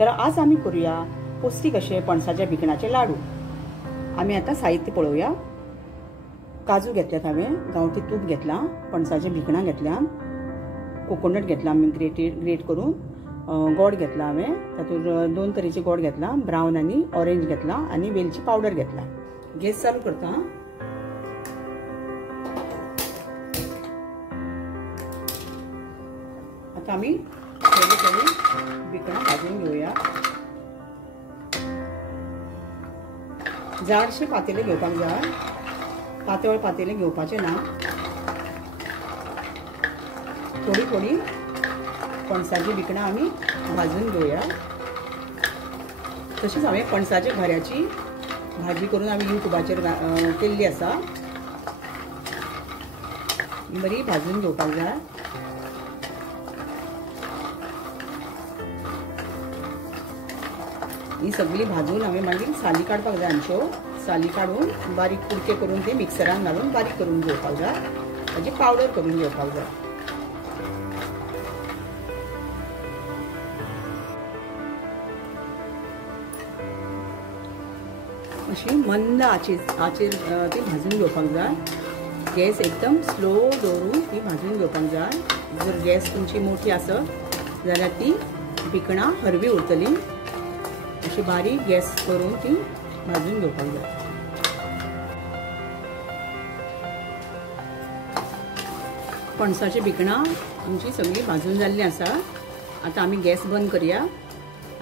तर आज आम्ही करूया पौष्टिक असे पणसाच्या भिकणाचे लाडू। आम्ही आता साहित्य पळोवया। काजू घेतल्यात, हांवें गांवठी तूप घेतला, पणसाचे भिकणां घेतल्या, कोकोनट घेतला आमी ग्रेट करून, गोड घेतला हांवें, तातूंत 2 तरेचे गोड घेतला, ब्रावन आनी ऑरेंज घेतला आनी वेलची पावडर घेतला। गॅस चालू करता। आता आमी भिकणां भाजून घेवया। जाडशे पातेले घेवपाक जाय, पातळ पातेले घेवपाचे ना। थोडी थोडी पणसाची भिकणां आमी भाजून घेवया। तशीच हांवें पणसाच्या घऱ्याची भाजी करून आमी युट्यूबाचेर केल्ली आसा, बरी भाजून घेवपाक जाय। ही सगळी भाजून हांवें मागीर साली काडपाक जाय। आमच्यो साली काडून बारीक कुडके करून ते मिक्सरान घालून बारीक करून घेवपाक जाय, ताची पावडर करून घेवपाक जाय। अशी मंद आचेर ती भाजून घेवपाक जाय। गॅस एकदम स्लो दवरून ती भाजून घेवपाक जाय। जर गॅस तुमची मोठी आसत जाल्यार ती भिकणां हरवी उरतली। अशी बारीक गॅस करून ती भाजून घेवपाक जाय। पणसाची भिकणां आमची सगळी भाजून जाल्ली आसा। आता आमी गॅस बंद करया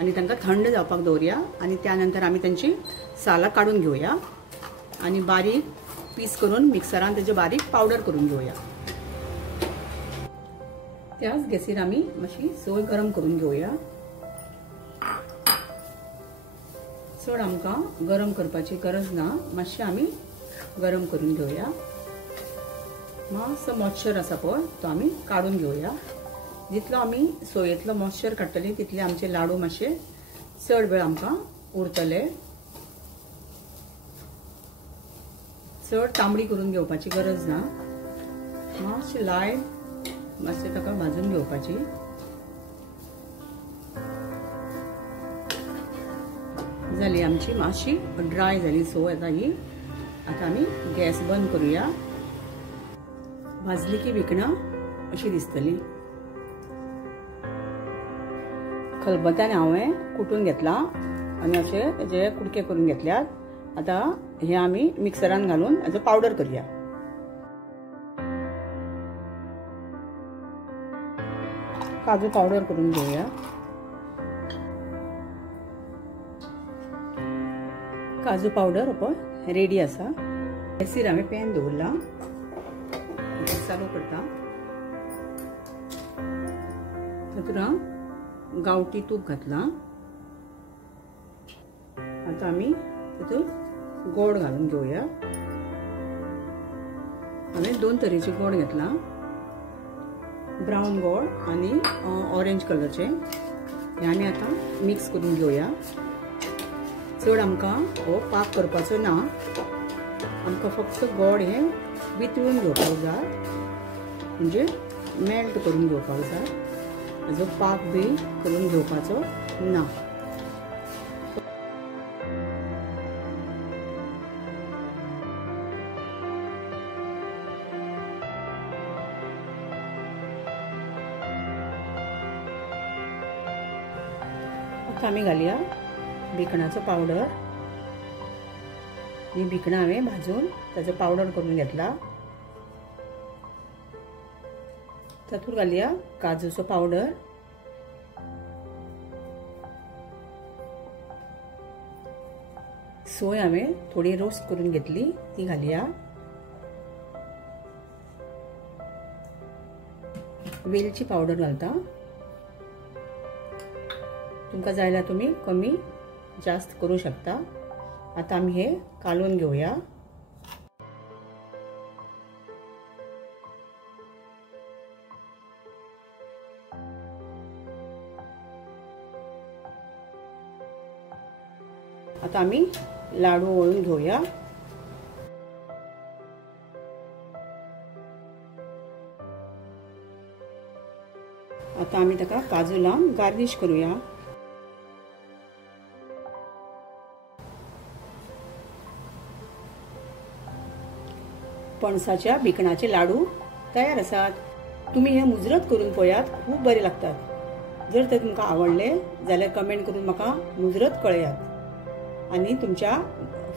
आनी तांकां थंड जावपाक दवरया आनी त्यानंतर आमी तांची सालां काडून घेवया आनी बारीक पीस करून मिक्सरान ताची बारीक पावडर करून घेवया। त्याच गॅसीर आमी मातशी सोय गरम करून घेवया। चड आमकां गरम करपाची गरज ना, मातशें आमी गरम करून घेवया। मातसो मॉइश्चर आसा पळय तो आमी काडून घेवया। जितलो आमी सोयेंतलो मॉइश्चर काडटले तितले आमचे लाडू मातशे चड वेळ आमकां उरतले। चड तांबडी करून घेवपाची गरज ना, मातशें लायट मातशें ताका भाजून घेवपाची। जाली आमची मातशी ड्राय जाली सोय आता ही। आता आमी गॅस बंद करूया। भाजली की भिकणां अशी दिसतली। खलबत्त्यान हांवें कुटून घेतला आनी अशे तेजे कुडके करून घेतल्यात। आता हे आमी मिक्सरान घालून हेजो पावडर करया। काजू पावडर करून घेवया। काजू पावडर पळय रेडी आसा। गॅसीर हांवें पॅन दवरला, चालू करता। तातूंत गांवठी तूप घातला। आता आमी तातूंत गोड घालून घेवया। हांवें 2 तरेचे गोड घेतला, ब्रावन गोड आनी ऑरेंज कलरचे। हे आमी आता मिक्स करून घेवया। चड आमकां हो पाक करपाचो ना, आमकां फक्त गोड हे वितळून घेवपाक जाय, म्हणजे मेल्ट करून घेवपाक जाय। हाजो पाक बी करून घेवपाचो ना। आता आमी घालया भिकणाचो पावडर। ही भिकणां हांवें भाजून ताचो पावडर करून घेतला। तातूंत घालया काजूचो पावडर, सोय हांवें थोडी रोस्ट करून घेतली ती घालया। वेलची पावडर घालता। तुमकां जाय जाल्यार तुमी कमी जास्त करू शकता। आता आमी हे कालून घेवया। आता आमी लाडू वळून घेवया। आता आमी ताका काजू लावन गार्निश करूया। पणसाच्या भिकणाचे लाडू तयार आसात। तुम्ही हे मुजरत करून पळयात, खूप बरे लागतात। जर ते तुमकां आवडले जाल्यार कमेंट करून म्हाका मुजरत कळयात आणि तुमच्या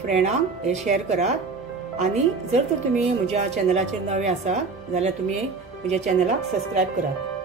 फ्रेंडांक हे शेअर करात। आणि जर तर तुम्ही म्हज्या चॅनलाचेर नवे आसात जाल्यार तुम्ही म्हज्या चॅनलाक सबस्क्राईब करात।